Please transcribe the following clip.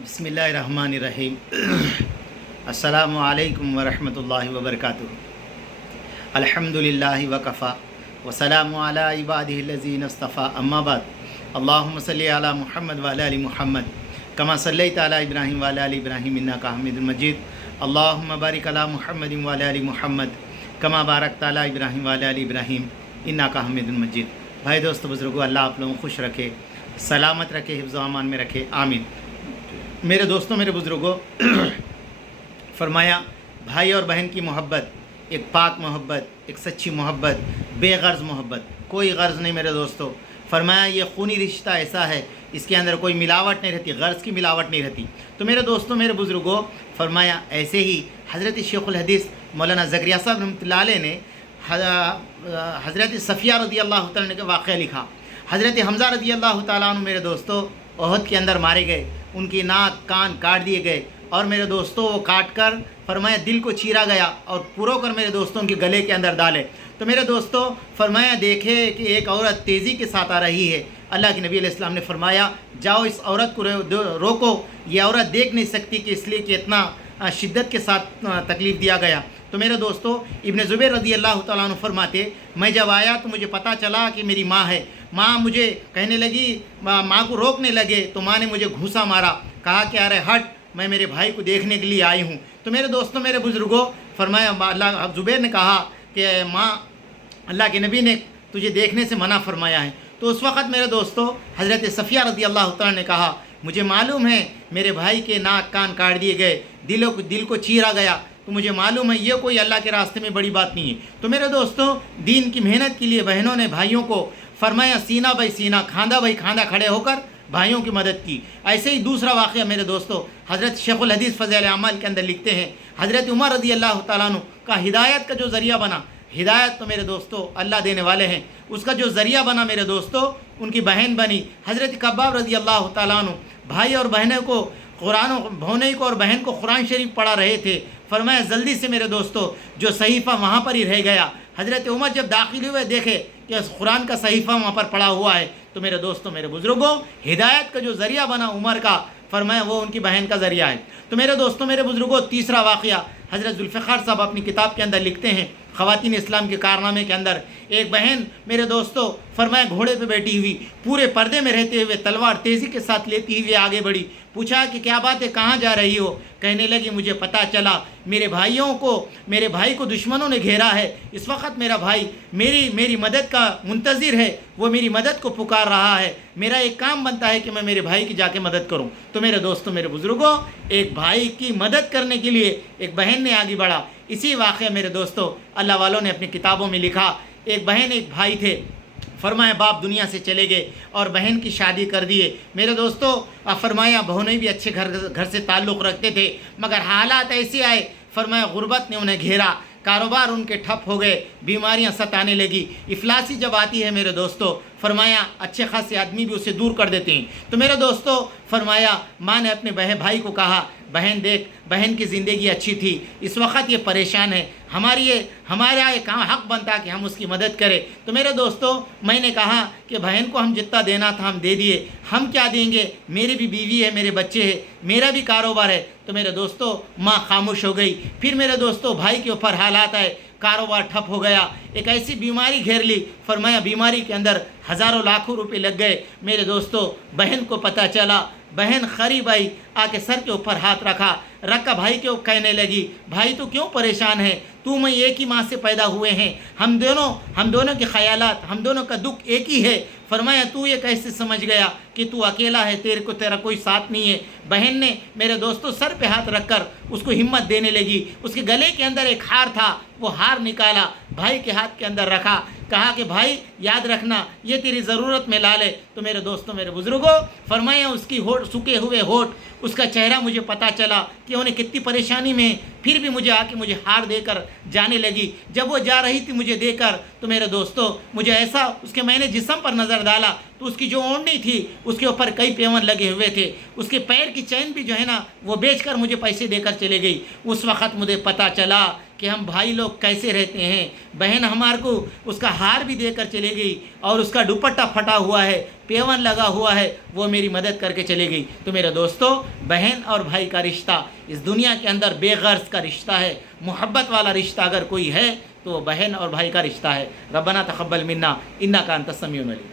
बिस्मिल्लाहिर्रहमानिर्रहीम। अस्सलामु अलैकुम वरहमतुल्लाहि वबरकातुहू। अल्हम्दुलिल्लाहि वकफ़ा वसलामु अला इबादिहिल्लज़ीना इस्तफ़ा अम्मा बाद। अल्लाहुम्मा सल्लि अला मुहम्मद व अला आलि मुहम्मद कमा सल्लैता अला इब्राहीम व अला आलि इब्राहीम इन्नका हमीदुम मजीद। अल्लाहुम्मा बारिक अला मुहम्मदिन व अला आलि मुहम्मद कमा बारकता अला इब्राहीम व अला आलि इब्राहीम इन्नका हमीदुम मजीद। भाई दोस्तों बुज़ुर्गों, अल्लाह आप लोगों को खुश रखे, सलामत रखे, हिफ्ज़ व अमान में रखे, आमीन। मेरे दोस्तों, मेरे बुज़ुर्गों, फरमाया भाई और बहन की मोहब्बत एक पाक मोहब्बत, एक सच्ची मोहब्बत, बेगर्ज़ मोहब्बत, कोई गर्ज़ नहीं मेरे दोस्तों। फरमाया ये खूनी रिश्ता ऐसा है, इसके अंदर कोई मिलावट नहीं रहती, गर्ज़ की मिलावट नहीं रहती। तो मेरे दोस्तों, मेरे बुज़ुर्गों, फरमाया ऐसे ही हज़रत शेखुल हदीस मौलाना ज़करिया साहब रहमतुल्लाह अलैह ने हज़रत सफ़िया रज़ियल्लाहु तआला अन्हा का वाक़या लिखा। हज़रत हमज़ा रज़ियल्लाहु तआला अन्हु मेरे दोस्तों ओहद के अंदर मारे गए, उनकी नाक कान काट दिए गए और मेरे दोस्तों वो काट कर फरमाया दिल को चीरा गया और पुरो कर मेरे दोस्तों के गले के अंदर डाले। तो मेरे दोस्तों फरमाया देखे कि एक औरत तेज़ी के साथ आ रही है। अल्लाह के नबी अलैहिस्सलाम ने फरमाया जाओ इस औरत को रोको, ये औरत देख नहीं सकती कि इसलिए कि इतना शिद्दत के साथ तकलीफ़ दिया गया। तो मेरे दोस्तों इब्न ज़ुबैर रज़ियल्लाहु तआला अन्हु फरमाते मैं जब आया तो मुझे पता चला कि मेरी माँ है। माँ मुझे कहने लगी, माँ को रोकने लगे तो माँ ने मुझे घूंसा मारा, कहा कि अरे हट, मैं मेरे भाई को देखने के लिए आई हूँ। तो मेरे दोस्तों, मेरे बुज़ुर्गों, फरमाया अल्लाह ज़ुबैर ने कहा कि माँ अल्लाह के नबी ने तुझे देखने से मना फरमाया है। तो उस वक़्त मेरे दोस्तों हज़रत सफ़िया रज़ियल्लाहु तआला ने कहा मुझे मालूम है मेरे भाई के नाक कान काट दिए गए, दिल को चीरा गया, तो मुझे मालूम है ये कोई अल्लाह के रास्ते में बड़ी बात नहीं है। तो मेरे दोस्तों दीन की मेहनत के लिए बहनों ने भाइयों को फरमाया सीना बाई सीना, खांदा बाई खांदा खड़े होकर भाइयों की मदद की। ऐसे ही दूसरा वाक़या मेरे दोस्तों हज़रत शेखुल हदीस फ़ज़ाइल अमाल के अंदर लिखते हैं हज़रत उमर रज़ियल्लाहु तआला अन्हु का हिदायत का जो ज़रिया बना, हिदायत तो मेरे दोस्तों अल्लाह देने वाले हैं, उसका जो ज़रिया बना मेरे दोस्तों उनकी बहन बनी हज़रत कब्बाब रज़ियल्लाहु तआला अन्हु। भाई और बहनों को कुरान, भौने को और बहन को कुरान शरीफ पढ़ा रहे थे। फरमाया जल्दी से मेरे दोस्तों जो सहीफ़ा वहाँ पर ही रह गया। हज़रत उमर जब दाखिल हुए देखे कि उस कुरान का सहीफ़ा वहाँ पर पड़ा हुआ है। तो मेरे दोस्तों, मेरे बुज़ुर्गों, हिदायत का जो ज़रिया बना उमर का, फरमाया वो उनकी बहन का ज़रिया है। तो मेरे दोस्तों, मेरे बुज़ुर्गों, तीसरा वाक़या हज़रत ज़ुल्फ़िकार साहब अपनी किताब के अंदर लिखते हैं ख़वातीन इस्लाम के कारनामे के अंदर, एक बहन मेरे दोस्तों फरमाया घोड़े पे बैठी हुई पूरे पर्दे में रहते हुए तलवार तेज़ी के साथ लेती हुई आगे बढ़ी। पूछा कि क्या बात है, कहाँ जा रही हो? कहने लगी मुझे पता चला मेरे भाई को दुश्मनों ने घेरा है, इस वक्त मेरा भाई मेरी मदद का मुंतज़िर है, वो मेरी मदद को पुकार रहा है, मेरा एक काम बनता है कि मैं मेरे भाई की जाके मदद करूं। तो मेरे दोस्तों, मेरे बुज़ुर्गों, एक भाई की मदद करने के लिए एक बहन ने आगे बढ़ा। इसी वाक़या मेरे दोस्तों अल्लाह वालों ने अपनी किताबों में लिखा, एक बहन एक भाई थे, फरमाया बाप दुनिया से चले गए और बहन की शादी कर दिए। मेरे दोस्तों फरमाया बहनें भी अच्छे घर से ताल्लुक़ रखते थे, मगर हालात ऐसे आए, फरमाया गुर्बत ने उन्हें घेरा, कारोबार उनके ठप हो गए, बीमारियां सताने लगी। इफलासी जब आती है मेरे दोस्तों, फरमाया अच्छे खासे आदमी भी उसे दूर कर देते हैं। तो मेरे दोस्तों फरमाया माँ ने अपने भाई को कहा बहन देख, बहन की ज़िंदगी अच्छी थी, इस वक्त ये परेशान है, हमारा ये कहाँ हक़ बनता कि हम उसकी मदद करें। तो मेरे दोस्तों मैंने कहा कि बहन को हम जितना देना था हम दे दिए, हम क्या देंगे, मेरी भी बीवी है, मेरे बच्चे हैं, मेरा भी कारोबार है। तो मेरे दोस्तों माँ खामोश हो गई। फिर मेरे दोस्तों भाई के ऊपर हालात आए, कारोबार ठप हो गया, एक ऐसी बीमारी घेर ली, फरमाया बीमारी के अंदर हज़ारों लाखों रुपए लग गए। मेरे दोस्तों बहन को पता चला, बहन खरीब आई, आके सर के ऊपर हाथ रखा भाई के कहने लगी भाई तू क्यों परेशान है, तू मैं एक ही माँ से पैदा हुए हैं, हम दोनों के ख्यालात, हम दोनों का दुख एक ही है। फरमाया तू ये कैसे समझ गया कि तू अकेला है, तेरा कोई साथ नहीं है। बहन ने मेरे दोस्तों सर पे हाथ रखकर उसको हिम्मत देने लगी। उसके गले के अंदर एक हार था, वो हार निकाला, भाई के हाथ के अंदर रखा, कहा कि भाई याद रखना ये तेरी ज़रूरत में लाल है। तो मेरे दोस्तों, मेरे बुज़ुर्गों, फरमाया उसकी होठ, सूखे हुए होठ, उसका चेहरा मुझे पता चला कि उन्हें कितनी परेशानी में, फिर भी मुझे आके मुझे हार देकर जाने लगी। जब वो जा रही थी मुझे देकर, तो मेरे दोस्तों मुझे ऐसा उसके मैंने जिस्म पर नज़र डाला तो उसकी जो ओढ़नी थी उसके ऊपर कई पेवन लगे हुए थे, उसके पैर की चैन भी जो है ना वो बेचकर मुझे पैसे देकर चले गई। उस वक़्त मुझे पता चला कि हम भाई लोग कैसे रहते हैं। बहन हमारे को उसका ہار بھی دے کر چلے گئی اور اس کا دوپٹہ پھٹا ہوا ہے، پیون لگا ہوا ہے، وہ میری مدد کر کے چلے گئی۔ تو میرے دوستو، بہن اور بھائی کا رشتہ اس دنیا کے اندر بے غرض کا رشتہ ہے۔ محبت والا رشتہ اگر کوئی ہے تو وہ بہن اور بھائی کا رشتہ ہے۔ ربنا تقبل منا انک انت السمیع العلیم۔